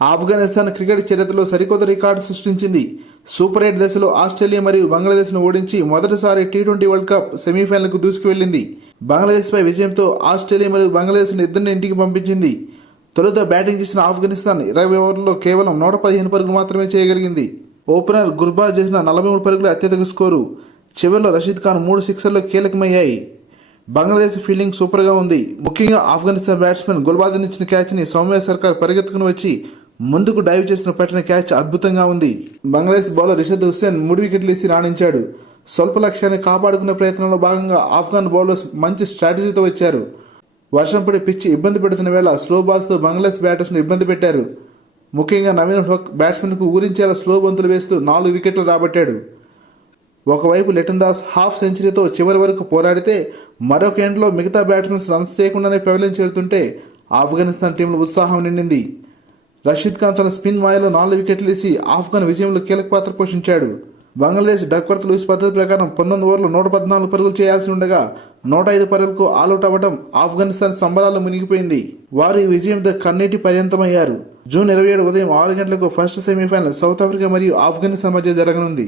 Afghanistan cricket చరిత్రలో సరికొత్త record సృష్టించింది. సూపర్ 8 దశలో ఆస్ట్రేలియా మరియు బంగ్లాదేశ్ను ఓడించి మొదటిసారి టీ20 వరల్డ్ కప్ సెమీఫైనల్కు దూసుకువెళ్లింది. బంగ్లాదేశ్పై విజయంతో ఆస్ట్రేలియా మరియు బంగ్లాదేశ్ను ఇద్దరిని ఇంటికి పంపించింది. తొలుత బ్యాటింగ్ చేసిన ఆఫ్ఘనిస్తాన్ 20 ఓవర్లలో కేవలం 115 పరుగులు మాత్రమే చేయగలిగింది. ఓపెనర్ గుర్బాజ్ చేసిన 43 పరుగుల అత్యధిక స్కోరు. చివరిలో రషీద్ ఖాన్ 3 సిక్సర్లు కీలకమయ్యాయి. బంగ్లాదేశ్ ఫీల్డింగ్ సూపర్గా ఉంది. ముఖ్యంగా ఆఫ్ఘనిస్తాన్ బ్యాట్స్మెన్ గుల్బాదన్ ఇచ్చిన క్యాచ్ని సౌమ్య సర్కార్ పరిగెత్తుకుని వచ్చి ముందుకు డైవ్ చేసిన పట్టిన క్యాచ్ అద్భుతంగా ఉంది. బంగ్లాదేశ్ బౌలర్ రిషద్ హుస్సేన్ 3 వికెట్లు తీసి రాణించాడు. స్వల్ప లక్ష్యాన్ని కాపాడుకునే ప్రయత్నంలో భాగంగా ఆఫ్ఘన్ బౌలర్స్ మంచి స్ట్రాటజీతో వచ్చారు. వర్షం పడి పిచ్చి ఇబ్బంది పెడుతున్న వేళ స్లో బాల్స్తో బంగ్లాదేశ్ బ్యాటర్స్ను ఇబ్బంది పెట్టారు. ముఖ్యంగా నవీన్ ఉల్ హక్ బ్యాట్స్మెన్కు ఊరించేలా స్లో బంతులు వేస్తూ 4 వికెట్లు రాబట్టాడు. ఒకవైపు లిటన్ దాస్ హాఫ్ సెంచరీతో చివరి వరకు పోరాడితే మరొక ఎండ్లో మిగతా బ్యాట్స్మెన్స్ రన్స్ చేయకుండానే పెవిలియన్ చేరుతుంటే ఆఫ్ఘనిస్తాన్ టీంలో ఉత్సాహం నిండింది. రషీద్ ఖాన్ తన స్పిన్ మాయలో 4 వికెట్లు తీసి ఆఫ్ఘన్ విజయంలో కీలక పాత్ర పోషించాడు. బంగ్లాదేశ్ డక్వర్త్ లూయిస్ పద్ధతి ప్రకారం 19 ఓవర్లు 114 పరుగులు చేయాల్సి ఉండగా 105 పరుగులకు ఆల్అౌట్ అవ్వడం ఆఫ్ఘనిస్తాన్ సంబరాల్లో మునిగిపోయింది. వారు ఈ విజయంతో కన్నీటి పర్యంతమయ్యారు. జూన్ 27 ఉదయం 6 గంటలకు ఫస్ట్ సెమీఫైనల్ సౌత్ ఆఫ్రికా మరియు ఆఫ్ఘనిస్తాన్ మధ్య జరగనుంది.